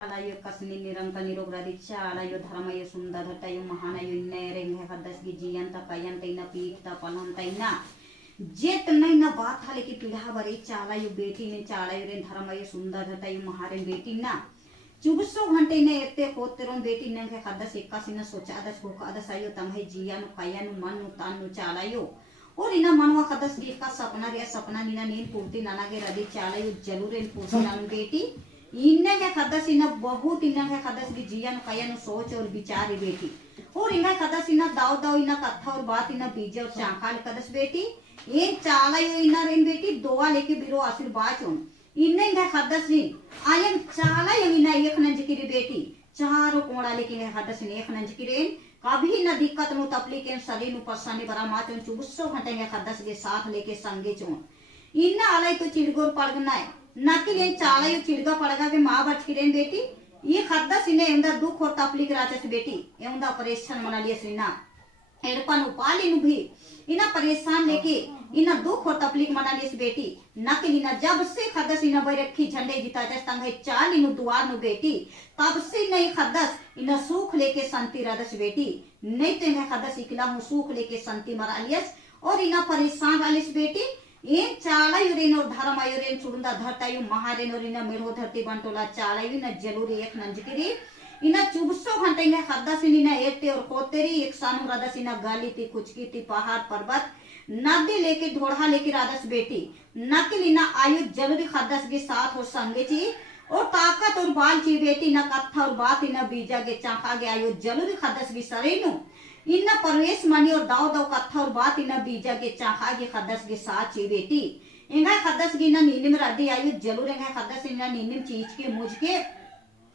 Alayo kasni nirangka nirogradicha alayo dharmayo sundadhatayo mahanayo innereng hadas gijiyan takayan taina pita palan taina जेत नहीं ना बात हाले की पीढ़ा बरे चालायु बेटी ने चालायु रे धर्मय सुंदर धतायु महारे बेटी ना 24 घंटे ने एते होतेरों बेटी ने के खदस 81 न सोचा आदस भूख आदस आयो तंगे जिया नु काया नु मन नु तान नु चालायु और इना मनवा खदस गी का सपना रे सपना नीना नीन पूर्ति नाना के रदी चालायु जरूर इन पूर्ति नानु बेटी इन्ने के खदस इना बहुत इना के खदस गी जिया नु काया नु सोच और विचार बेटी और इना खदस इना दाव दाव इना कथा और बात इना बीजे और चांखाल कदस बेटी ये चालायो इना रेन बेटी दोआ लेके बिरो आशीर्वाद चोन इन्ने इंगा खदस नी आयन चालायो इना एक नंजकिरी बेटी चारों कोड़ा लेके इंगा खदस नी एक नंजकिरेन कभी न दिक्कत नु तपली के शरीर नु परेशानी बरा माचोन 24 घंटे इंगा खदस के साथ लेके संगे चोन इन्ना आलाई तो चिड़गोर पड़गना है नाकि ये चालायो चिड़गा पड़गा के मां बचकिरेन बेटी ये खदस इने इंदा दुख और तपली के राचस बेटी इंदा परेशान मना लिया सिना एड़पन उपाली नु भी इना परेशान लेके इना दुख और तकलीफ मना लिस बेटी नकल इना जब से खदस इना बैरखी झंडे जिता जस्तंग है चाल इनु दुआर नु बेटी तब से नहीं खदस इना सुख लेके शांति रदस बेटी नहीं तो इना खदस इकला हूं सुख लेके शांति मरा लियस और इना परेशान रलिस बेटी ये चाला युरेन और धर्म युरेन सुडंदा धरतायु महारेन और इना मेरो धरती बंटोला चाला इना जरूरी एक नंजकिरी इना 24 घंटे इंगा खदस इना एते और कोतेरी एक सानु रदस इना गाली ती कुचकी ती पहाड़ पर्वत नदी लेके ढोढ़ा लेके रादस बेटी नकल इना आयु जरूरी खदस के साथ और संगे ची और ताकत और बाल ची बेटी ना कथा और बात इना बीजा के चाका के आयु जरूरी खदस की सरेनु इना परवेश मनी और दाव दाव कथा और बात इना बीजा के चाका के खदस के साथ ची बेटी इंगा खदस की इना नीनिम रदी आयु जरूर इंगा खदस इना नीनिम चीज के मुझ के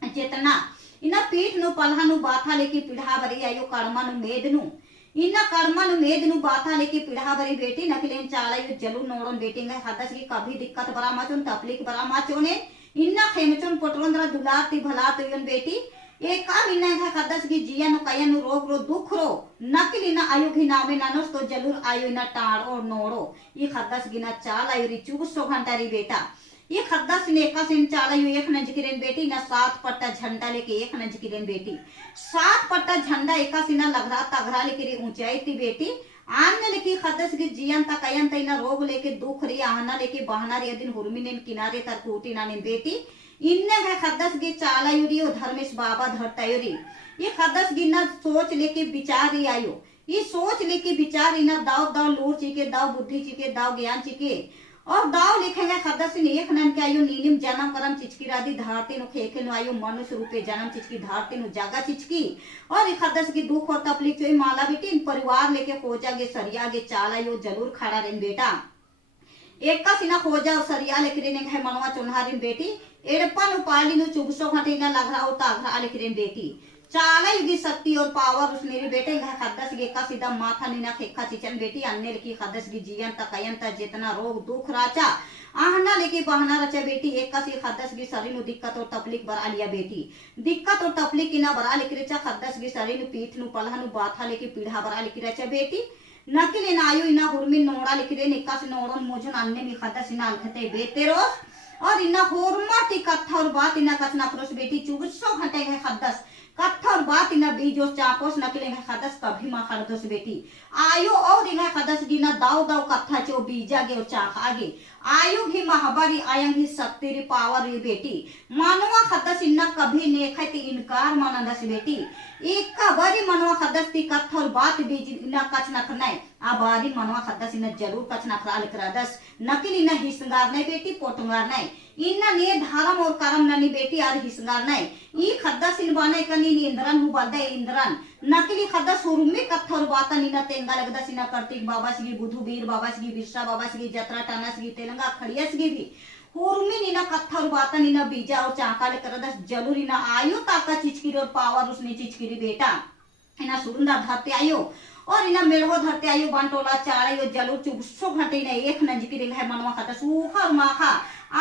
चेतना इना पीठ नु पलहा नु बाथा लेके पीढ़ा बरी आयो कर्मा नु मेद नु इना कर्मा नु मेद नु बाथा लेके पीढ़ा बरी बेटी नकलेन चालायु जलू नोड़न बेटी गा हदस की कभी दिक्कत बरा माचोन तपलीक बरा माचोने इना खेमचोन पटरोंद्रा दुलाती भलात यन बेटी एका इना गा हदस की जिया नु काया नु रोग रो दुख रो नकल इना आयु घी नामे नानस तो जलूर आयु इना टाड़ो नोड़ो ये हदस गिना चालायु री 24 घंटा री बेटा ये खदस ने एका सिन चालायु एक नंजकिरेन बेटी ना 7 पट्टा झंडा लेके एक नंजकिरेन बेटी 7 पट्टा झंडा एका सिना लगरा तगरा लेके रे ऊंचाई ती बेटी आन लेके खदस के जियन ता कयन तैना रोग लेके दुख री आहना लेके बहना रे दिन हुरमिनेन किनारे तर कोटी नाने बेटी इन्ने है खदस के चालायु री और धर्मेश बाबा धरतायुरी ये खदस गिना सोच लेके विचार री आयो ये सोच लेके विचार इना दाव दाव लूर चीके दाव बुद्धि चीके दाव ज्ञान चीके और दाव लिखेंगे खदस ने एक नन के आयु नीनिम जन्म करम चिचकी रादी धारती नु खेखे नु आयु मनुष्य रूपे जन्म चिचकी धारती नु जागा चिचकी और ये खदस की दुख और तकलीफ चोई माला बेटी इन परिवार लेके खोजा गे सरिया गे चाला यो जरूर खड़ा रेन बेटा एक का सिना खोजा और सरिया लेके रेन है मनवा चुनहारिन बेटी एड़पन उपाली नु 24 घंटे ना लगरा और तागरा लेके रेन बेटी चाला युगी शक्ति और पावर उस मेरी बेटे इंगा खदस गे का सीधा माथा नीना खेखा चिचन बेटी अन्य की खदस की जियन तकयन ता जितना रोग दुख राचा आहना लेके बहना रचा बेटी एक का सी खदस की शरीर नु दिक्कत और तकलीफ बरा लिया बेटी दिक्कत और तकलीफ की ना बरा लेके रचा खदस की शरीर नु पीठ नु पलहा नु बाथा लेके पीढ़ा बरा लेके रचा बेटी नकले ना आयु इना हुरमिन नोड़ा लेके रे निका से नोड़न मोजन अन्य में खदस इना अलखते बेतेरोस और इना होरमा ती कथा और बात इना कतना करोस बेटी 24 घंटे है खदस कथा और बात इना बीजो चापोस नकले है खदस कभी मा खरदोस बेटी आयु और इना खदस गिना दाव दाव कथा चो बीजा गे और चाख आगे आयु भी महाबरी आयंग ही शक्ति री पावर री बेटी मानवा खदस इना कभी ने खती इनकार मानदस बेटी एक का बरी मनवा खदस ती कथा और बात बीज इना कच न करनाय आबारी मनवा खदस इना जरूर कच न कराल करदस नकली इना हिसंगार नहीं बेटी पोटंगार नहीं इना ने धर्म और कर्म ननी बेटी आर हिसंगार नहीं ई खदस इन बाने कनी इंद्रन हु बदे इंद्रन नकली खदस हुरुमे कथा और बाता नीना तेंगा लगदस इना कार्तिक बाबा सगी बुधु वीर बाबा सगी बिरसा बाबा सगी जत्रा टाना सगी तेलंगा खड़िया सगी भी हुरुमे नीना कथा और बाता नीना बीजा और चाकाले करदस जरूर इना आयु ताका चिचकी और पावर उसने चिचकी बेटा इना सुरुंदा धरते आयो और इना मेढ़ो धरते आयो बंटोला चाड़ायो जलूर 24 घंटे इना एक नंजकी रिंग है मनवा खाता सूखा और माखा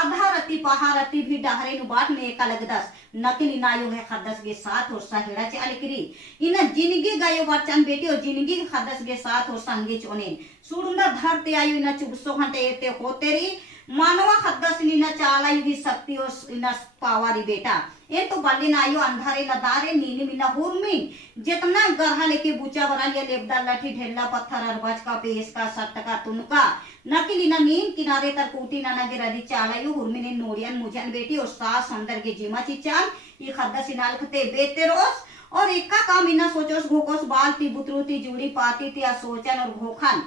आधा रति पहारती भी डहरे नु बाट में एका लगदस नकली नायो है खदस के साथ और सहेड़ा चे अलकरी इना जिंदगी गायो बच्चन बेटी और जिंदगी खदस के साथ और संगे चोने सुरुंदा धरते आयो इना 24 घंटे एते होते री मानवा खद्दसनी न चाला युगी शक्ति और न पावारी बेटा ये तो बल्ले आयो अंधारे न दारे नीनी मिना हुरमिन जितना गढ़ा लेके बूचा बना लिया लेबदा लाठी ढेला पत्थर अरबज का पेस का सट्ट का तुनका नकिली न नीम किनारे तर कूटी न गिरदी चाला यु हुरमिन नोरियन मुजन बेटी और सास अंदर के जीमा चिचान ये खद्दसी नाल खते बेते रोस और इक्का काम इना सोचोस घोकोस बाल ती बुतरूती जुड़ी पाती ती सोचन और घोखन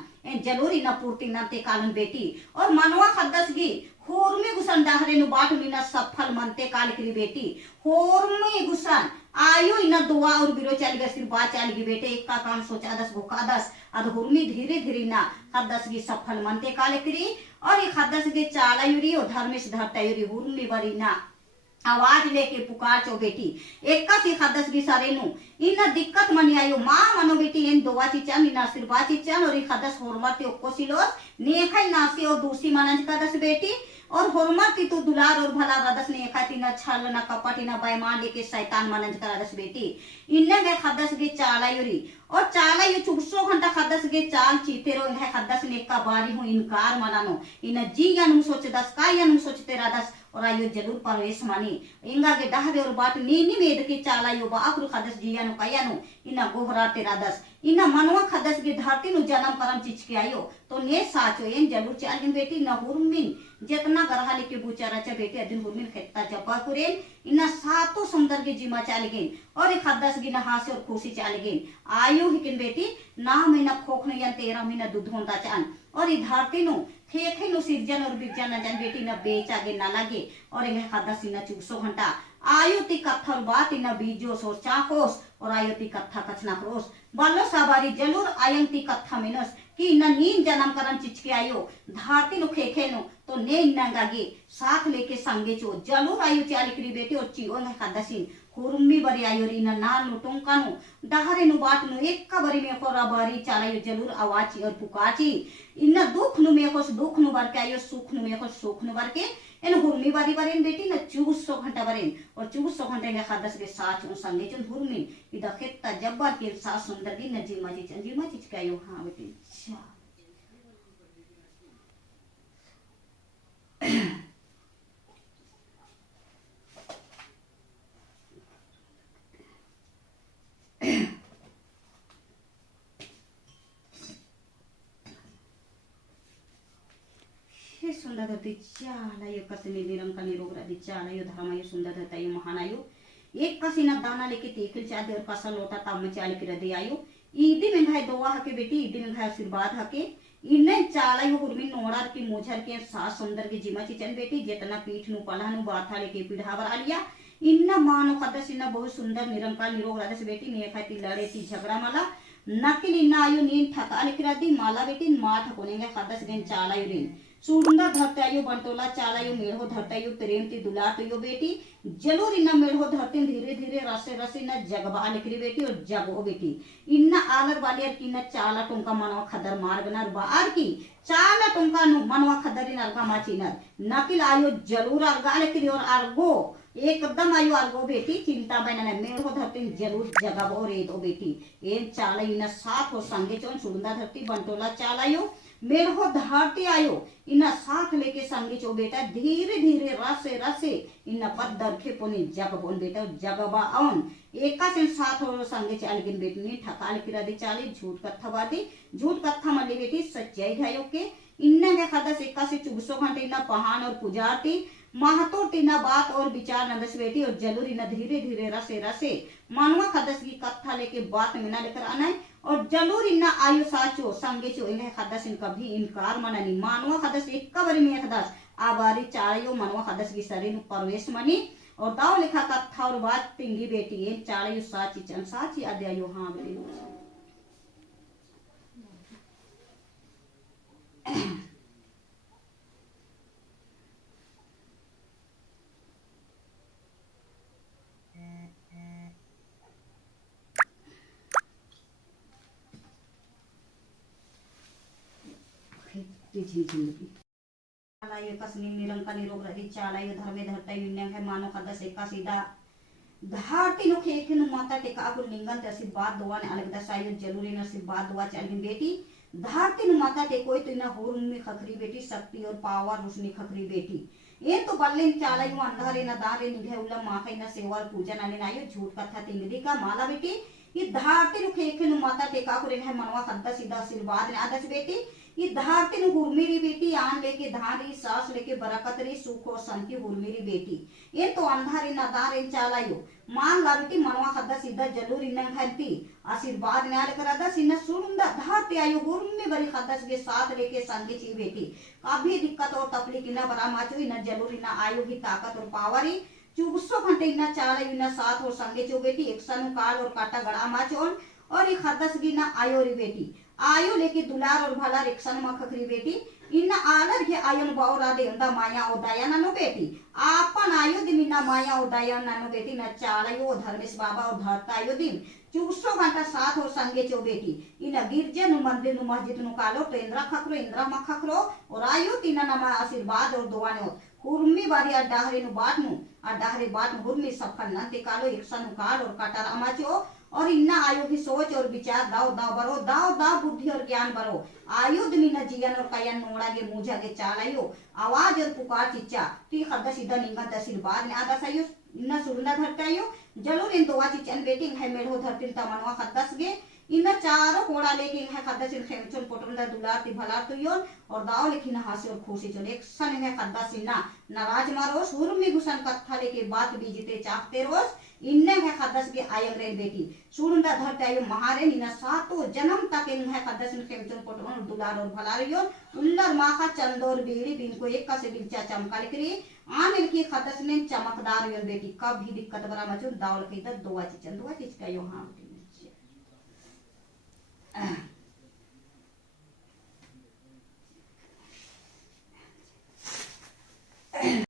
जरूरी न पूर्ति न ते कालन बेटी और मनवा खद्दसगी होरमे गुसन दाहरे नु बाट मीना सफल मनते काल की बेटी होरमे गुसन आयु इना दुआ और बिरो चल गए सिर बा चल गई बेटे एक का काम सोचा दस भूखा दस अद होरमी धीरे धीरे ना खद्दसगी सफल मनते काल की और ये खद्दसगी चालायुरी और धर्मेश धरतायुरी होरमी बरी ना आवाज लेके पुकार चो बेटी एक का सी खद्दस की सरेनु इन दिक्कत मनी आयो मां मनो बेटी इन दोवा चिचन इन आशीर्वाद चिचन और खद्दस होरमते ओको सिलोस नेखाई नासी और दूसरी मनंज का दस बेटी और होरमती तू दुलार और भला रदस नेखा तीना छल न कपट न बेईमान लेके शैतान मनंज करा दस बेटी इन्ने गए खद्दस के चालायुरी और चालायु 24 घंटा खद्दस के चाल चीतेरो इन्हे खद्दस ने का बारी हो इनकार मनानो इन जी यनु सोच दस का यनु सोचते रदस और आयो जरूर परवेश मानी इंगा के डहरे और बाट नीनी वेद के चालायो बाकुर खदस जियानो कयानो इना गोहरा तेरा दस इना मनवा खदस के धरती नु जन्म करम चिच के आयो तो ने साचो इन जरूर चालिन बेटी न हुरमिन जितना गरहा लेके बूचा रचा बेटी अदिन हुरमिन खेता जपा कुरेन इना सातो सुंदर के जिमा चाल गेन और एक खदस गिना हासे और खुशी चाल गेन आयो हिकिन बेटी ना महीना खोखन या 13 महीना दूध होता चान और ई धरती नु थे नु सिरजन और बिरजन न जन बेटी न बेच आगे ना लगे और इन्हें खद्दस न 24 घंटा आयु ती कत्थर बात इन बीजो सोर चाकोस और आयु ती कत्था कछना क्रोस बालो साबारी जलूर आयं ती कत्था मिनस कि न नीन जन्म करम चिचके आयो धारती नु खेखे नु तो ने नंगागे साथ लेके संगे चो जलूर आयु चालिकरी बेटी और चियो न खद्दसिन हुरमी बरी आयो री न नाल नु टोंकानु दहरे नु बाट नु एक बरी में कोरा बरी चालायो जलूर आवाची और पुकाची इन दुख नु में कोस दुख नु बर के आयो सुख नु में कोस सुख नु बर के इन हुरमी बारी बरेन बेटी न 24 घंटा बरेन और 24 घंटे ने खद्दस के साथ उ संगे चन हुरमी इदा खेता जब्बर के साथ सुंदर दी न जीमा जी के आयो हां बेटी अच्छा सुंदर धरती चालायो कसने निरंक निरोग रदी चालायो धर्मायो सुंदर धरतायो महानायो एक कसीना दाना लेके तेखिल चादे और कसा लोटा ताम चाल के रदी आयो ईदी में भाई दोवा हके बेटी ईदी में भाई आशीर्वाद हके इन्ने चालायो हुरमी नोड़ार की मोझर के सास सुंदर की जिमा चिचन बेटी जितना पीठ नु पला नु बाथा लेके पीढ़ावर आलिया इन्ना मानो खद्दस इन्ना बहुत सुंदर निरंकाल निरोग रदस बेटी ने खाती लड़े ती झगड़ा माला नकिल इन्ना आयो नीन ठका लेके रदी माला बेटी मा ठकोनेगे खद्दस गेन चालायो रीन सुंदर धरतायो बंटोला चालायो मेढ़ो धरतायो प्रेम ती दुलार तो यो बेटी जरूर इन्ना मेढ़ो धरते धीरे धीरे रसे रसे न जगबा निकली बेटी और जगो बेटी इन्ना आलर वाली की न चाला टोंका मनवा खदर मार्गनर बार की चाला टोंका नु मनवा खदरी नरगा माचीनर नकिल आयो जरूर अर्गा लेकरी और अर्गो एकदम आयो अर्गो बेटी चिंता बैना मेढ़ो धरते जरूर जगबो रे दो बेटी एन चाला इना साथ हो संगे चोन सुंदर धरती बंटोला चालायो मेढ़ो धरती आयो इना साथ लेके संगे चो बेटा धीरे धीरे रसे रसे इना पद्दर खे पोनी जगबोन बेटा जगबा औन एका से साथ हो संगे चाल गिन बेटी ने ठकाल किरा दी चाली झूठ कथा बाती झूठ कथा मल्ली बेटी सच्चाई घायो के इन्ने के खदस एका से 24 घंटे इना पहान और पुजारती महतो टीना बात और विचार नदस बेटी और जलूरी न धीरे धीरे रसे रसे मानवा खदस की कथा लेके बात में ना लेकर आना है और जरूर इन्ना आयु साचो संगे चो इन्हें खदस इन कभी इनकार मननी मानवा खदस एक कबरी में खदस आबारी चाड़ियो मनवा खदस की शरीर परवेश मनी और दाव लिखा कथा और बात पिंगी बेटी है चाड़ियो साची चन साची अध्यायो हाँ बेटी चालायो कसनी निरंका निरोग रही चालायो धर्मे धरता युन्य है मानो खदस एका सीधा धारती नु खेखे नु माता टेका अकुल लिंगन ते आशीर्वाद दुआ ने अलग दसायो जरूरी न आशीर्वाद दुआ चालिन बेटी धरती नु माता के कोई तो ना होर में खखरी बेटी शक्ति और पावर उसने खखरी बेटी ये तो बल्ले चाला यू अंधारे न दारे निभे उल्ला माखै न सेवा पूजन अने नायो झूठ कथा तिंगदी का माला बेटी ये धरती नु खेखे नु माता टेका को है मनवा खद्दा सीधा आशीर्वाद ने आदस बेटी ये धरती नु हुरमेरी बेटी आन लेके धारी सास लेके बरकत री सुख और शांति हुरमेरी बेटी ये तो अंधारे न दारे चालायो मान ला बेटी मनवा खद्दा सीधा जरूर इन्नं खैती आशीर्वाद न्याल करादा सिन्ना सुरुंदा धाते आयो हुरमे बरी खद्दा के साथ लेके संगे ची बेटी कभी दिक्कत और तकलीफ इना बरा माचो इना जरूर इना आयो की ताकत और पावरी 24 घंटे इना चाला इना साथ और संगे चो बेटी एक सनु काल और काटा गड़ा माचोन और एक खद्दस गिना आयो री बेटी आयो लेके दुलार और भला रिक्सन मा खखरी बेटी इन्ना आलर के आयन बावरा दे उंदा माया उदाया नानो बेटी आपन आयो दिन इन्ना माया उदाया नानो बेटी न चालायो धर्मेश बाबा और धरता आयो दिन 24 घंटा साथ और संगे चो बेटी इन गिरजे नु मंदिर नु मस्जिद नु कालो तो इंद्रा मा खखरो और आयो तीना नमा आशीर्वाद और दुआ ने हुरमी बारी अड्डाहरे नु बाट नु हुरमी सफल नंते कालो एकसन काल और कटार अमाचो और इन्ना आयु की सोच और विचार दाव दाव बुद्धि और ज्ञान बरो आयु दिना जीवन और कयन नोड़ा के मुझा के चालायो आवाज और पुकार चिच्चा ती खद्दा सीधा निंगत आशीर्वाद ने आदा सायो इन्ना सुरंदा धरतायो जरूर इन दोवा चिचन बेटी है मेढ़ो धरती तमनवा खद्दस गे इन्ना चारों कोड़ा लेके है खद्दस इन खेमचन पोटंदा दुलार ती भलार तो योन और दाव लेकिन हासे और खुशी चले एक सन है खद्दस इन्ना नाराज मारो सुर में घुसन कत्था लेके बात बीजते चाहते रोज इन्ने है खद्दस के आयंग रे बेटी सुरुंदा धरतायो महारे निना सातो जन्म तक इन है खद्दस इन खेमचन पोटंदा दुलार और भलार योन उल्लर माखा चंदोर बीड़ी बिन को एक का से बिलचा चमका लेकरी आने की खद्दस ने चमकदार योन बेटी कभी दिक्कत बरा मचुन दावल के इधर दोवा चीज का यो हाँ